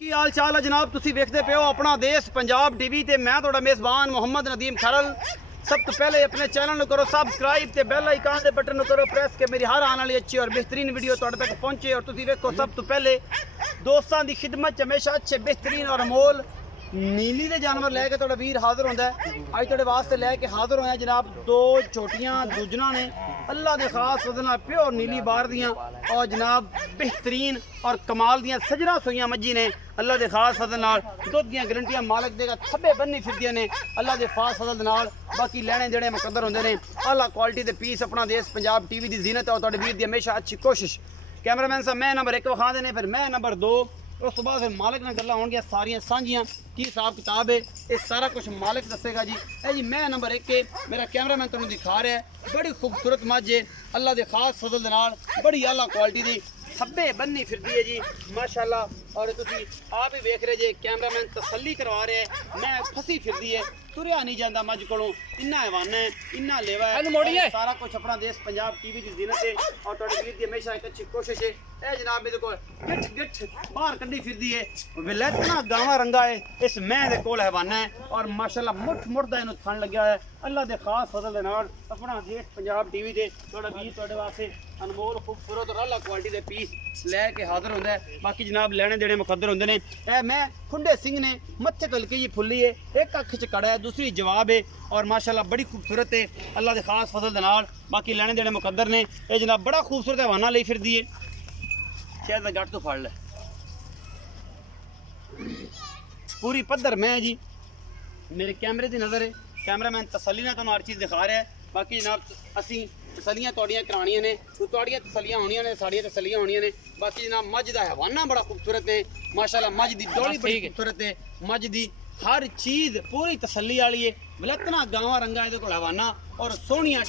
ਕੀ ਹਾਲ ਚਾਲ ਹੈ ਜਨਾਬ। ਤੁਸੀਂ ਵੇਖਦੇ ਪਿਓ ਆਪਣਾ ਦੇਸ਼ ਪੰਜਾਬ ਟੀਵੀ ਤੇ ਮੈਂ ਤੁਹਾਡਾ ਮੇਜ਼ਬਾਨ ਮੁਹੰਮਦ ਨਦੀਮ ਖਰਲ। सब तो पहले अपने चैनल को करो सब्सक्राइब ते बेल आइकन के बटन को करो प्रेस के मेरी हर आने वाली अच्छी और बेहतरीन वीडियो तुहाडे तक पहुंचे। और तुसी देखो सब तो पहले दोस्तों की खिदमत हमेशा अच्छे बेहतरीन और अमोल नीली के जानवर लैके तुहाडा वीर हाजिर होंदा है। अज तुहाडे वास्ते लैके हाजिर होया जनाब दो छोटियां दूजना ने अल्लाह के खास वजह नाल प्योर नीली बार दियां और जनाब बेहतरीन और कमाल दियां सजरा सोइयां मज्जी ने अल्लाह के खास फजल नाल दुध दियां गरंटियां मालिक देगा थब्बे बन्नी फिरदियां ने अल्लाह के खास फजल नाल। बाकी लैने देने मुकद्दर होंदे ने आला क्वालिटी दे पीस अपना देश पंजाब टीवी दी जीनत और तुहाडे वीर दी हमेशा अच्छी कोशिश। कैमरामैन साहब मैं नंबर 1 विखा देने फिर मैं नंबर 2 उस तो बाद फिर मालिक नाल गल्लां होणगियां सारियां सांझियां की हिसाब किताब है ये सारा कुछ मालिक दसेगा जी। ए जी मैं नंबर 1 मेरा कैमरामैन तुहानूं दिखा रहा है बड़ी खूबसूरत मझ है अल्लाह के खास फजल दे नाल बड़ी आला क्वालिटी दी थब्बे बन्नी फिरदी है जी माशाअल्लाह। और तुसी आप ही वेख रहे जे कैमरामैन तसल्ली करवा रहे हैं मैं फसी फिरदी है तुरिया नहीं जाता मझ कोलों इन्ना हवाना है इन्ना लेवा है सारा कुछ अपना देश पंजाब टीवी की जीनत है और तुहाडे वीर दी हमेशा एक अच्छी कोशिश है। ए जनाब मेरे को गिठ गिठ बाहर कड्डी फिरदी है विलैतना गावा रंगा है इस मैं दे कोल हवाना है और माशाअल्लाह मुठ मुठ दा इनू थन लग्या है अल्लाह दे खास फजल दे नाल अपना देश पंजाब टीवी ते तुहाडा वीर तुहाडे वास्ते अनमोल खूबसूरत और आला क्वालिटी दे पीस लैके हाजिर होंदा है। बाकी जनाब लैने देने मुकद्दर होंदे ने। ए मैं खुंडे सिंह ने मत्थे कलके जी फुल्ली है एक अख च कड़ा है दूसरी जवाब है और माशाअल्लाह बड़ी खूबसूरत है अल्लाह के खास फजल दे नाल। बाकी लैने देने मुकद्दर ने। ये जनाब बड़ा खूबसूरत हवाना लई फिरदी है शायद मैं गट तो फड़ ले पूरी पद्धर मैं जी मेरे कैमरे की नज़र है कैमरामैन तसल्ली नाल तुहानूं हर चीज़ दिखा रहा है। बाकी जनाब असी तसलियां तुहाड़ियां करानियां ने तुहाड़ियां तसलियां होनियां ने साड़ियां तसलियां होनियां ने। बाकी जनाब मझ दा हवाना बड़ा खूबसूरत है माशाअल्लाह मझ दी डोली बड़ी खूबसूरत है मझ दी हर चीज़ पूरी तसल्ली वाली है विलतना गावा रंगा इहदे कोल हवाना और सोहणियां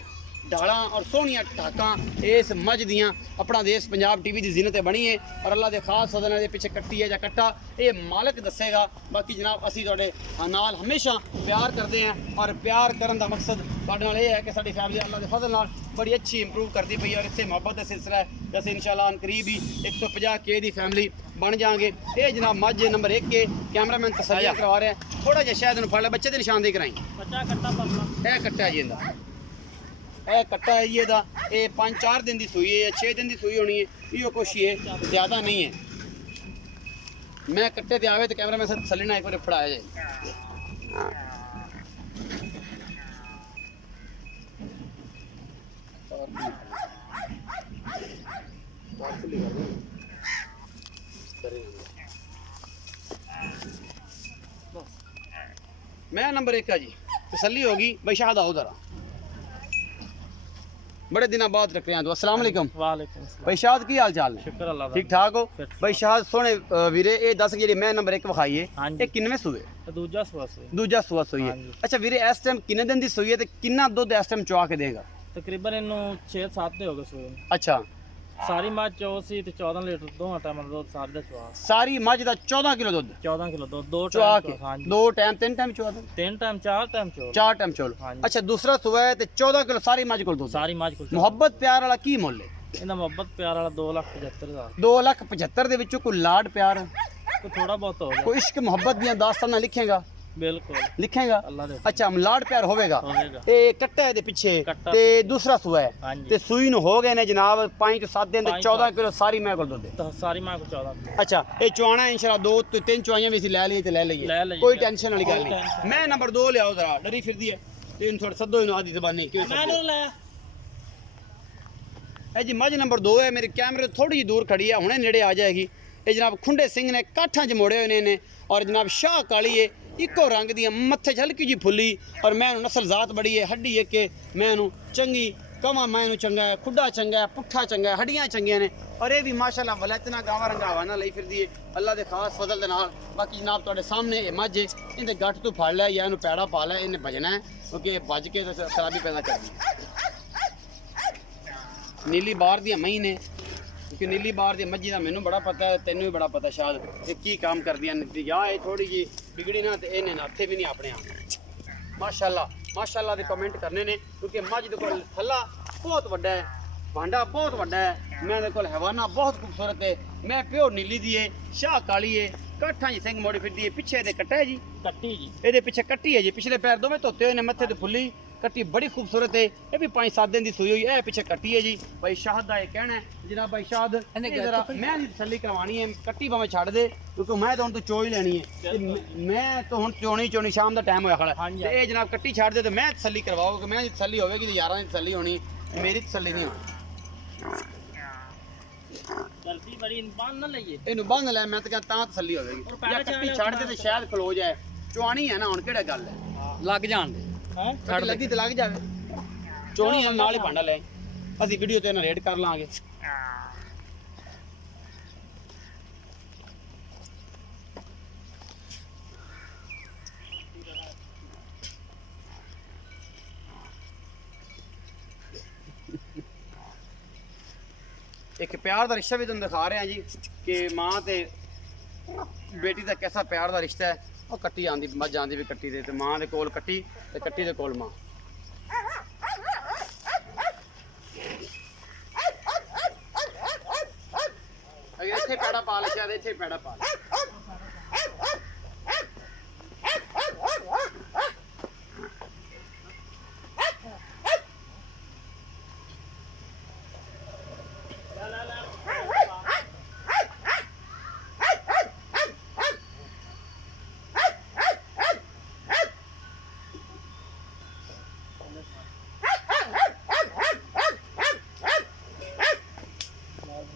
ढाला और सोहणियां टाकां इस मझ दियां अपना देश पंजाब टीवी की जीनत बनी है और अल्लाह के खास फजल दे पिछे कट्टी है या कट्टा ये मालिक दसेगा। बाकी जनाब असी तुहाडे नाल हमेशा प्यार करते हैं और प्यार करन दा मकसद तुहाडे नाल ये है कि साडी फैमिली अल्लाह के फजल नाल बड़ी अच्छी इंप्रूव करती पई और इससे मोहब्बत का सिलसिला है जैसे इंशाअल्लाह करीब ही 150K की फैमिली बन जाएंगे। ये जनाब मझ नंबर 1 के कैमरामैन तसल्ली करवा रहे हैं थोड़ा जिहा शायद फड़ ले बच्चे की निशानदेही कराई बच्चा कट्टा पकड़ा यह कट्टा जी इंदा यह कट्टा है ये 5-4 दिन की सूई है या 6 दिन की सूई होनी है यो कुछ ही है ज़्यादा नहीं है। मैं कट्टे ते आवे तो कैमरा में तसल्ली ना एक बार फड़ाया जाए। मैं नंबर 1 का जी तसल्ली होगी भाई शाहद आओ जरा बड़े दिन बाद रख रहे हैं तो अस्सलाम वालेकुम भाई शाहद की हाल चाल है शुक्र अल्लाह ठीक ठाक हो भाई शाहद सोने वीरे ये दस जी मैं नंबर 1 विखाई है ये किनवे सूए दूजा सूआ सोई है। अच्छा वीरे इस टाइम किन्ने दिन की सूई है ते किन्ना दुध इस टाइम चुआ के देगा तकरीबन इन्नू 6-7 दे हो गए सूए में। अच्छा सारी मझ चौसी ते 14 लीटर दोवां टाइम दुध सारी दा चुआ सारी मझ दा 14 किलो दुध 14 किलो दुध दो चुआ टाइम के हां दो टाइम तीन टाइम चुआ दे 3 टाइम 4 टाइम चो 4 टाइम चोल। अच्छा दूसरा सूआ है ते 14 किलो सारी मझ कोल दुध सारी मझ को मोहब्बत प्यार वाला की मुੱਲ है ਇਹਦਾ ਮੁਹੱਬਤ ਪਿਆਰ ਵਾਲਾ 2,75,000 2,75,000 ਦੇ ਵਿੱਚੋਂ ਕੋਈ ਲਾਡ ਪਿਆਰ ਕੋਈ ਥੋੜਾ ਬਹੁਤ ਹੋ ਗਿਆ ਕੋਈ ਇਸ਼ਕ ਮੁਹੱਬਤ ਦੀਆਂ ਦਾਸਤਾਨਾਂ ਲਿਖੇਗਾ ਬਿਲਕੁਲ लिखेगा ਅੱਲਾ ਦੇ अच्छा लाड प्यार होवेगा ਹੋਵੇਗਾ ये कट्टा है दे पीछे कट्टा। ते दूसरा सूआ है ਹਾਂਜੀ ते सूई नु हो गए ने जनाब 5-7 दिन ते 14 किलो सारी मैं कोल दुध है। ਤਾਂ ਸਾਰੀ ਮਾਂ ਕੋ 14 ਕਿਲੋ। अच्छा ये चुआना इंशाल्लाह 2-3 चुआइयां भी सी ले लिए ते ले ले लईए लईए। कोई टेंशन वाली गल कोई नहीं। टेंशन। मैं नंबर 2 ले आओ जरा डरी फिरदी है ते इन थोड़ा सदो इन आदी जबानी क्यों ਮੈਂ सदो ਨੂੰ ਲਾਇਆ ए जी मझ नंबर 2 है मेरे कैमरे थोड़ी जी दूर खड़ी है हुणे नेड़े आ जाएगी। ये जनाब खुंडे सिंह ने काठा च मोड़े हुए ने और जनाब शाह काली है इको रंग दी मत्थे हल्की जी फुली और मैं नस्ल जात बड़ी है हड्डी है कि मैं चंगी कमा मैं चंगा है खुडा चंगा है पुट्ठा चंगा है हड्डियां चंगियां ने और ये भी माशाल्लाह वलैतना गावा रंगा हवाना लई फिरदी है अल्लाह दे खास फजल दे नाल। बाकी जनाब तुहाडे सामने ये मझ इहदे गट तो फड़ लै या इहनूं पैड़ा पा लै इन्हें भजना है क्योंकि भज के तो खराबी पैदा करनी नीली बार दी मही ने क्योंकि नीली बार दी मज्जी दा मैनूं बड़ा पता है तेनूं भी बड़ा पता शायद ये की काम करदियां ने या ये थोड़ी जी बिगड़ी ना ते इन्हें हत्थे भी नहीं अपने आप माशाल्लाह दे कमेंट करने ने क्योंकि मझ दे कोल थल्ला बहुत वड्डा है भांडा बहुत वड्डा है मैं दे कोल हवाना बहुत खूबसूरत है मैं प्योर नीली दी है शाह काली है ਕਾਠਾਂ ਜੀ ਸਿੰਘ ਮੋੜੀ ਫਿਰਦੀ ਹੈ ਪਿੱਛੇ ਇਹਦੇ ਕੱਟਾ ਹੈ ਜੀ ਕੱਟੀ ਜੀ ਇਹਦੇ ਪਿੱਛੇ ਕੱਟੀ ਹੈ ਜੀ ਪਿਛਲੇ ਪੈਰ ਦੋਵੇਂ ਧੋਤੇ ਹੋਏ ਨੇ ਮੱਥੇ ਤੇ ਫੁੱਲੀ ਕੱਟੀ ਬੜੀ ਖੂਬਸੂਰਤ ਹੈ ਇਹ ਵੀ 5-7 ਦਿਨ ਦੀ ਸੂਈ ਹੋਈ ਹੈ ਪਿੱਛੇ ਕੱਟੀ ਹੈ ਜੀ ਭਾਈ ਸ਼ਾਹਦ ਦਾ ਇਹ ਕਹਿਣਾ ਹੈ ਜਨਾਬ ਭਾਈ ਸ਼ਾਹਦ ਜਰਾ ਮੈਂ ਦੀ ਤਸੱਲੀ ਕਰਵਾਣੀ ਹੈ ਕੱਟੀ ਭਾਵੇਂ ਛੱਡ ਦੇ ਕਿਉਂਕਿ ਮੈਂ ਤਾਂ ਹੁਣ ਤੋਂ ਚੋ ਹੀ ਲੈਣੀ ਹੈ ਮੈਂ ਤਾਂ ਹੁਣ ਚੋਣੀ ਸ਼ਾਮ ਦਾ ਟਾਈਮ ਹੋਇਆ ਖੜਾ ਤੇ ਇਹ ਜਨਾਬ ਕੱਟੀ ਛੱਡ ਦੇ ਤੇ ਮੈਂ ਤਸੱਲੀ ਕਰਵਾਓ ਕਿ ਮੈਂ ਦੀ ਤਸੱਲੀ ਹੋਵੇਗੀ ਤੇ ਯਾਰਾਂ ਦੀ ਤਸੱਲੀ ਹੋਣੀ ਮੇਰੀ ਤਸੱਲੀ ਨਹੀਂ ਹੋਣੀ ਜਲਦੀ ਬੜੀ ਬੰਨ ਨਾ ਲਈਏ ਇਹਨੂੰ ਬੰਨ ਲੈ ਮੈਂ ਤਾਂ ਕਹਿੰਦਾ ਤਾਂ ਤਸੱਲੀ ਹੋਵੇਗੀ ਜਾਂ ਕੱਟੀ ਛੱਡ ਦੇ ਤੇ ਸ਼ਾਇਦ ਖਲੋ ਜਾਏ ਚੁਆਣੀ ਹੈ ਨਾ ਹੁਣ ਕਿਹੜਾ ਗੱਲ ਹੈ ਲੱਗ ਜਾਣ ਦੇ ਹਾਂ ਛੱਡ ਲੱਗੀ ਤੇ ਲੱਗ ਜਾਵੇ ਚੋਣੀ ਨਾਲ ਹੀ ਭਾਂਡਾ ਲੈ ਅਸੀਂ ਵੀਡੀਓ ਤੇ ਨਰੇਟ ਕਰ ਲਾਂਗੇ ਇੱਕ ਪਿਆਰ ਦਾ ਰਿਸ਼ਤਾ ਵੀ ਤੁਹਾਨੂੰ ਦਿਖਾ ਰਹੇ ਹਾਂ ਜੀ ਕਿ ਮਾਂ ਤੇ ਬੇਟੀ ਦਾ ਕਿਹਦਾ ਪਿਆਰ ਦਾ ਰਿਸ਼ਤਾ ਹੈ ਉਹ ਕੱਟੀ ਆਂਦੀ ਮੱਝ ਆਂਦੀ ਵੀ ਕੱਟੀ ਦੇ ਤੇ ਮਾਂ ਦੇ ਕੋਲ ਕੱਟੀ ਤੇ ਕੱਟੀ ਦੇ ਕੋਲ ਮਾਂ ਅਗਰ ਇੱਥੇ ਪੈੜਾ ਪਾ ਲਿਆ ਤੇ ਇੱਥੇ ਪੈੜਾ ਪਾ ਲਿਆ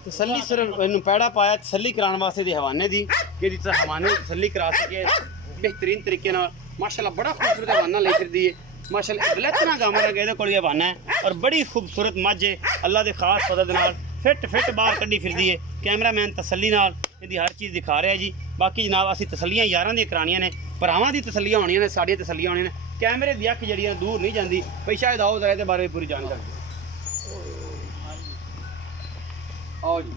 ਤਸੱਲੀ ਸਿਰ ਇਹਨੂੰ ਪੈੜਾ ਪਾਇਆ ਤਸੱਲੀ ਕਰਾਉਣ ਵਾਸਤੇ ਦੇ ਹਵਾਨੇ ਦੀ ਕਿ ਇਹਦੀ ਤਰ੍ਹਾਂ ਹਵਾਨੇ ਦੀ ਤਸੱਲੀ ਕਰਾ ਸਕੇ ਬਿਹਤਰੀਨ ਤਰੀਕੇ ਨਾਲ ਮਾਸ਼ਾਅੱਲਾ ਬੜਾ ਖੂਬਸੂਰਤ ਹਵਾਨਾ ਲਈ ਫਿਰਦੀ ਹੈ ਮਾਸ਼ਾਅੱਲਾ ਬਲੈਤਨਾ ਗਾਮਰਾ ਇਹਦੇ ਕੋਲ ਇਹ ਹਵਾਨਾ ਹੈ ਔਰ ਬੜੀ ਖੂਬਸੂਰਤ ਮੱਝ ਹੈ ਅੱਲਾ ਦੇ ਖਾਸ ਫਜ਼ਲ ਦੇ ਨਾਲ ਫਿੱਟ ਬਾਹਰ ਕੱਢੀ ਫਿਰਦੀ ਹੈ ਕੈਮਰਾਮੈਨ ਤਸੱਲੀ ਨਾਲ ਇਹਦੀ ਹਰ ਚੀਜ਼ ਦਿਖਾ ਰਿਹਾ ਜੀ ਬਾਕੀ ਜਨਾਬ ਅਸੀਂ ਤਸੱਲੀਆਂ ਯਾਰਾਂ ਦੀਆਂ ਕਰਾਉਣੀਆਂ ਨੇ ਭਰਾਵਾਂ ਦੀ ਤਸੱਲੀਆਂ ਹੋਣੀਆਂ ਨੇ ਸਾਡੀਆਂ ਤਸੱਲੀਆਂ ਹੋਣੀਆਂ ਨੇ ਕੈਮਰੇ ਦੀ ਅੱਖ ਜਿਹੜੀਆਂ ਦੂਰ ਨਹੀਂ ਜਾਂਦੀ ਭਈ ਸ਼ਾਇਦ ਆਓ ਜ਼ਰਾ ਇਹਦੇ ਬਾਰੇ ਪੂਰੀ ਜਾਣਕਾਰੀ आओ जी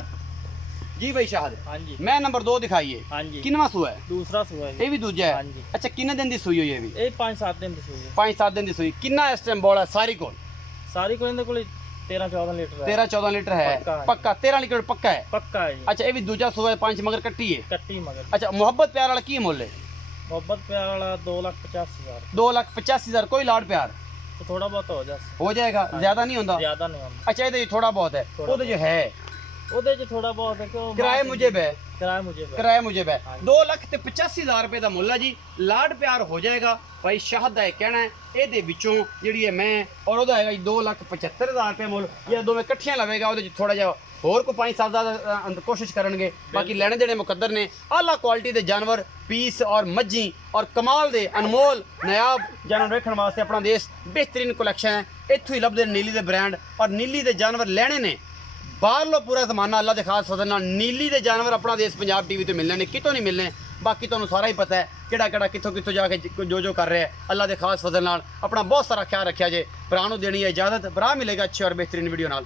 जी भाई शाहद हाँ जी मैं नंबर 2 दिखाइए हाँ जी किनवा सूआ है दूसरा सूआ ये भी दूजा हाँ है जी अच्छा किन्ने दिन दी सूई हुई है भी ਇਹ 5-7 ਦਿਨ ਦੀ ਸੂਈ ਹੈ 5-7 दिन दी सूई किन्ना इस टाइम बॉल है सारी कोल ਸਾਰੀ ਕੋਈ ਇਹਦੇ ਕੋਲ 13-14 ਲੀਟਰ ਹੈ 13-14 लीटर है पक्का है। पक्का 13 लीटर पक्का है ਪੱਕਾ ਹੈ ਜੀ अच्छा ये भी दूजा सूआ है 5 मगर कट्टी है ਕੱਟੀ ਮਗਰ अच्छा मोहब्बत प्यार वाला की मोल है ਮੁਹੱਬਤ ਪਿਆਰ ਵਾਲਾ 2,85,000 2,85,000 कोई लाड प्यार तो थोड़ा बहुत हो जा हो जाएगा ज्यादा नहीं होता ज्यादा नहीं होता अच्छा ये थोड़ा बहुत है वो तो जो है ਉਹਦੇ ਚ ਥੋੜਾ ਬਹੁਤ ਹੈ ਕਿ किराए मुझे है ਕਿਰਾਇਆ ਮੁਝੇ ਕਿਰਾਇਆ ਮੁਝੇ ਹੈ 2,85,000 ਰੁਪਏ ਦਾ ਮੁੱਲ ਹੈ ਜੀ ਲਾਡ ਪਿਆਰ ਹੋ ਜਾਏਗਾ ਭਾਈ ਸ਼ਾਹਦ ਦਾ ਇਹ ਕਹਿਣਾ ਹੈ ਇਹਦੇ ਵਿੱਚੋਂ ਜਿਹੜੀ ਹੈ ਮੈਂ ਔਰ ਉਹਦਾ ਹੈਗਾ ਜੀ 2,75,000 ਰੁਪਏ ਮੁੱਲ ਇਹ ਦੋਵੇਂ ਇਕੱਠੀਆਂ ਲਵੇਗਾ ਉਹਦੇ ਚ ਥੋੜਾ ਜਿਹਾ ਹੋਰ ਕੋ 5-7 ਦਾ ਕੋਸ਼ਿਸ਼ ਕਰਨਗੇ ਬਾਕੀ ਲੈਣੇ ਦੇਣੇ ਮੁਕੱਦਰ ਨੇ ਆਲਾ ਕੁਆਲਿਟੀ ਦੇ ਜਾਨਵਰ ਪੀਸ ਔਰ ਮੱਝੀ ਔਰ ਕਮਾਲ ਦੇ ਅਨਮੋਲ ਨਾਇਬ ਜਾਨਵਰ ਵੇਖਣ ਵਾਸਤੇ ਆਪਣਾ ਦੇਸ਼ ਬਿਹਤਰੀਨ ਕਲੈਕਸ਼ਨ ਹੈ ਇੱਥੋਂ ਹੀ ਲੱਭਦੇ ਨੀਲੀ ਦੇ ਬ੍ਰਾਂਡ ਔਰ ਨੀਲੀ ਦੇ ਜਾਨਵਰ ਲੈਣੇ ਨੇ ਬਾਹਰੋਂ ਪੂਰਾ ਜ਼ਮਾਨਾ ਅੱਲਾ ਦੇ ਖਾਸ ਫਜ਼ਲ ਨਾਲ ਨੀਲੀ ਦੇ ਜਾਨਵਰ ਆਪਣਾ ਦੇਸ਼ ਪੰਜਾਬ ਟੀਵੀ ਤੇ ਮਿਲਣੇ ਨੇ ਕਿਤੋਂ ਨਹੀਂ ਮਿਲਣੇ ਬਾਕੀ ਤੁਹਾਨੂੰ ਸਾਰਾ ਹੀ ਪਤਾ ਹੈ ਕਿਹੜਾ ਕਿੱਥੋਂ ਜਾ ਕੇ ਜੋ ਕਰ ਰਿਹਾ ਹੈ ਅੱਲਾ ਦੇ ਖਾਸ ਫਜ਼ਲ ਨਾਲ ਆਪਣਾ ਬਹੁਤ ਸਾਰਾ ਖਿਆਲ ਰੱਖਿਆ ਜੇ ਭਰਾ ਨੂੰ ਦੇਣੀ ਹੈ ਇਜਾਜ਼ਤ ਭਰਾ ਮਿਲੇਗਾ ਅੱਛੇ ਔਰ ਬਿਹਤਰੀਨ ਵੀਡੀਓ ਨਾਲ।